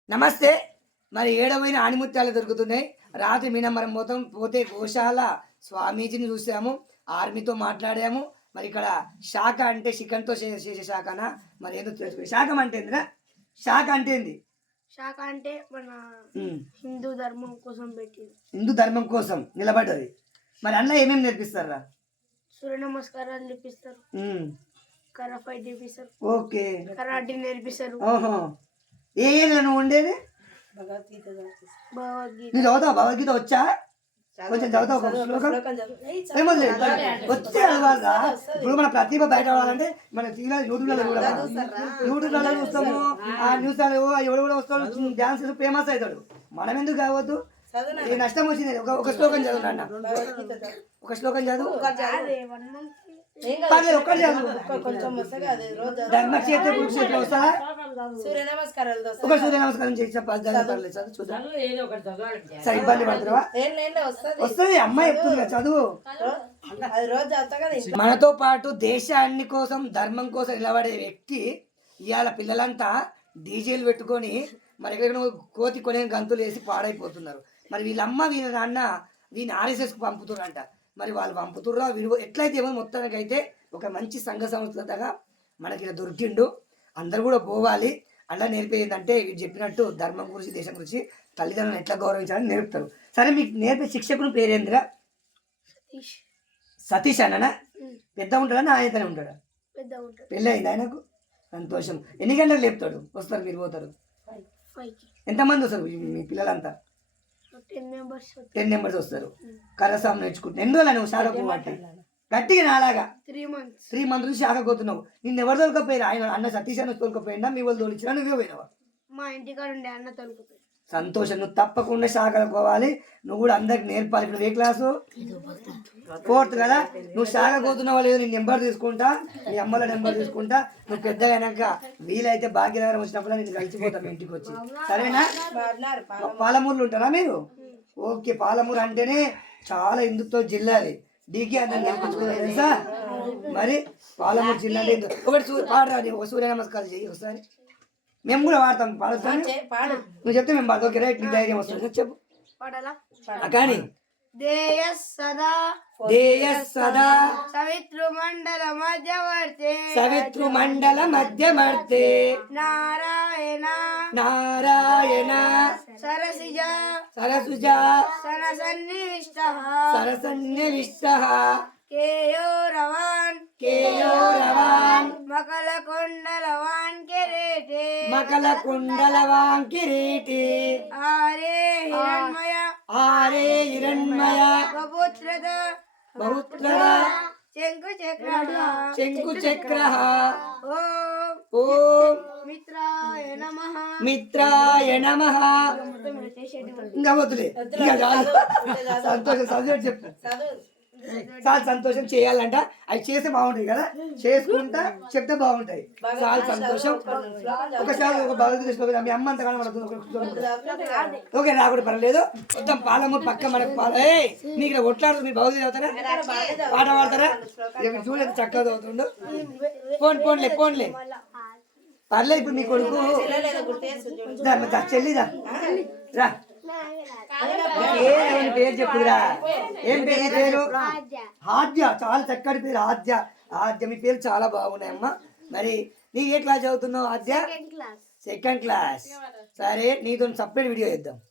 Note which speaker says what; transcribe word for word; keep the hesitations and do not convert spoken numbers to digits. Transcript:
Speaker 1: నమస్తే. మరి ఏడవైన ఆణిముత్యాలు దొరుకుతున్నాయి. రాత్రి మీనమ్మరం పోతాం. పోతే గోశాల స్వామీజీని చూసాము, ఆర్మీతో మాట్లాడాము. మరి ఇక్కడ శాఖ అంటే చికెన్తో చేసే శాఖనా మరి ఏదో తెలుసు. శాఖం అంటే ఏందిరా? శాఖ అంటే ఏంది?
Speaker 2: శాఖ అంటే మన హిందూ ధర్మం కోసం పెట్టి
Speaker 1: హిందూ ధర్మం కోసం నిలబడ్డది. మరి అన్న ఏమేమి నేర్పిస్తారా?
Speaker 2: సూర్య నమస్కారాలు నేర్పిస్తారు, కరా ఫైట్ నేర్పిస్తారు,
Speaker 1: ఓకే,
Speaker 2: కరాటే నేర్పిస్తారు.
Speaker 1: ఓహో. ఏ ఏరియా నువ్వు ఉండేది?
Speaker 2: భగవద్గీత
Speaker 1: నువ్వు చదువుతావు? భగవద్గీత వచ్చా? కొంచెం చదువుతావు ఒక శ్లోకం? వచ్చే చదవాలా? ఇప్పుడు మన ప్రతిభ బయట రావాలంటే మన యూట్యూబ్లలో చూడాలి. యూట్యూబ్లలో చూస్తాము, ఆ న్యూస్ ఎవడు కూడా వస్తాడు, డాన్స్ ఫేమస్ అవుతాడు. మనం ఎందుకు కావద్దు? నష్టం వచ్చింది. ఒక శ్లోకం చదువు అన్న, ఒక శ్లోకం చదువు. ఒక్కటి చదువు. ధర్మక్షేత్ర కురుక్షేత్రం వస్తారా?
Speaker 3: సూర్య నమస్కారాలు
Speaker 1: ఒక సూర్య నమస్కారం చేసి సరే ఇబ్బంది పడుతున్నావా? వస్తుంది, అమ్మాయి చెప్తుంది కదా చదువు. మనతో పాటు దేశాన్ని కోసం ధర్మం కోసం నిలబడే వ్యక్తి ఇవాళ పిల్లలంతా డీజేలు పెట్టుకొని మరి ఎక్కడెక్కడ కోతి కొనే గంతులు వేసి పాడైపోతున్నారు. మరి వీళ్ళమ్మ వీళ్ళ నాన్న వీళ్ళని ఆర్ఎస్ఎస్కి పంపుతున్నారంట. మరి వాళ్ళు పంపుతుర్రా వీడు ఎట్లయితే ఏమో మొత్తానికి అయితే ఒక మంచి సంఘ సంస్థగా మనకి ఇలా దొరికిండు. అందరు కూడా పోవాలి. అలా నేర్పేది అంటే వీడు చెప్పినట్టు ధర్మం గురించి దేశం గురించి తల్లిదండ్రులను ఎట్లా గౌరవించాలని నేర్పుతారు. సరే, మీకు నేర్పే శిక్షకుడు పేరేందిరా? సతీష్ అన్ననా? పెద్ద ఉంటాడా నా ఆయనతోనే ఉంటాడా? పెళ్ళి అయింది ఆయనకు? సంతోషం. ఎన్ని గంటలకు లేపుతాడు? వస్తారు మీరు పోతారు? ఎంతమంది వస్తారు మీ పిల్లలంతా? టెన్ మెంబర్స్ వస్తారు. కరసాం నేర్చుకుంటున్నా. ఎన్ని రోజులు నువ్వు శాఖ పోవట్టే? గట్టిగా నాలాగా
Speaker 2: త్రీ మంత్స్
Speaker 1: త్రీ మంత్ నుంచి శాఖ పోతున్నావు. నిన్ను ఎవరు తోలుకపోయారు? ఆయన అన్న సతీష్ అన్న తోలుకపోయినా మీ వాళ్ళు తోలిచ్చినా నువ్వే పోయినావా?
Speaker 2: మా ఇంటికాడ ఉండే అన్న తోలుకపోయి.
Speaker 1: సంతోషం. నువ్వు తప్పకుండా శాఖలకు పోవాలి. నువ్వు కూడా అందరికి నేర్పాలి. ఇప్పుడు ఏ క్లాసు? ఫోర్త్ కదా. నువ్వు శాఖ పోతున్నావా లేదు నేను నెంబర్ తీసుకుంటా, నీ అమ్మల నెంబర్ తీసుకుంటా. నువ్వు పెద్దగా అయినాక వీలైతే భాగ్యనగరం వచ్చినప్పుడు నేను కలిసిపోతాం ఇంటికి వచ్చి, సరేనా? పాలమూరులో ఉంటారా మీరు? ఓకే. పాలమూరు అంటేనే చాలా హిందుత్వ జిల్లా అది. డీకే అందరు నేర్పించుకున్నారు తెలుసా? మరి పాలమూరు జిల్లా అంటే ఒకటి సూర్య పాడరాది, ఒక సూర్య నమస్కారం చెయ్యి ఒకసారి. మేము కూడా వాడతాం. పాడుతాను నువ్వు చెప్తే మేము పాడతాం. Okay right. నీకు ధైర్యం వస్తుంది చెప్పు. కానీ
Speaker 2: దేయ సదా
Speaker 1: దేయ సదా
Speaker 2: సవితృమండల మధ్యవర్తే
Speaker 1: సవితృమండల మధ్యవర్తే
Speaker 2: నారాయణ
Speaker 1: నారాయణ
Speaker 2: సరసిజ
Speaker 1: సరసుజ
Speaker 2: సరసన్నివిష్ట
Speaker 1: సరసన్నివిష్ట
Speaker 2: కేయోరవాన్
Speaker 1: కేయోరవాన్
Speaker 2: మకల కుండలవాన్ కిరీటి
Speaker 1: మకల కుండలవాన్ కిరీటి
Speaker 2: ఆరే హిరణ్మయ
Speaker 1: ఆరే హిరణ్మయ
Speaker 2: బహుత్రద
Speaker 1: బహుత్రద
Speaker 2: శంకు చక్ర
Speaker 1: శంకు చక్ర
Speaker 2: ఓం
Speaker 1: ఓం
Speaker 2: మిత్రాయ నమః
Speaker 1: మిత్రాయ నమః. ఇంకా వద్దులే, ఇంకా చాలు. సంతోషం. చదివేది చెప్పు. చాలా సంతోషం. చేయాలంట అవి చేస్తే బాగుంటాయి కదా, చేసుకుంటా చెప్తే బాగుంటాయి. చాలా సంతోషం. ఒకసారి ఒక భగవద్గీత మీ అమ్మ అంత కనబడుతుంది. ఓకే రాకూడదు పర్లేదు. మొత్తం పాలమూరు పక్క మనకు పాల మీకు ఇక్కడ కొట్లాడుతుంది. మీరు భగవద్గీత చదువుతారా? పాట పాడతారా? చూడలేదు చక్కగా చదువుతుండు. పోన్ పోన్లే పోన్లే పర్లేదు. ఇప్పుడు మీ కొడుకు చెల్లిదా రా, పేరు చెప్పురా. ఏం పేరు? పేరు ఆద్య. చాలా చక్కటి పేరు ఆద్య. ఆద్య మీ పేరు చాలా బాగున్నాయమ్మా. మరి నీ ఏ క్లాస్ చదువుతున్నావు ఆద్య? Second class. సరే నీతో సపరేట్ వీడియో చేద్దాం.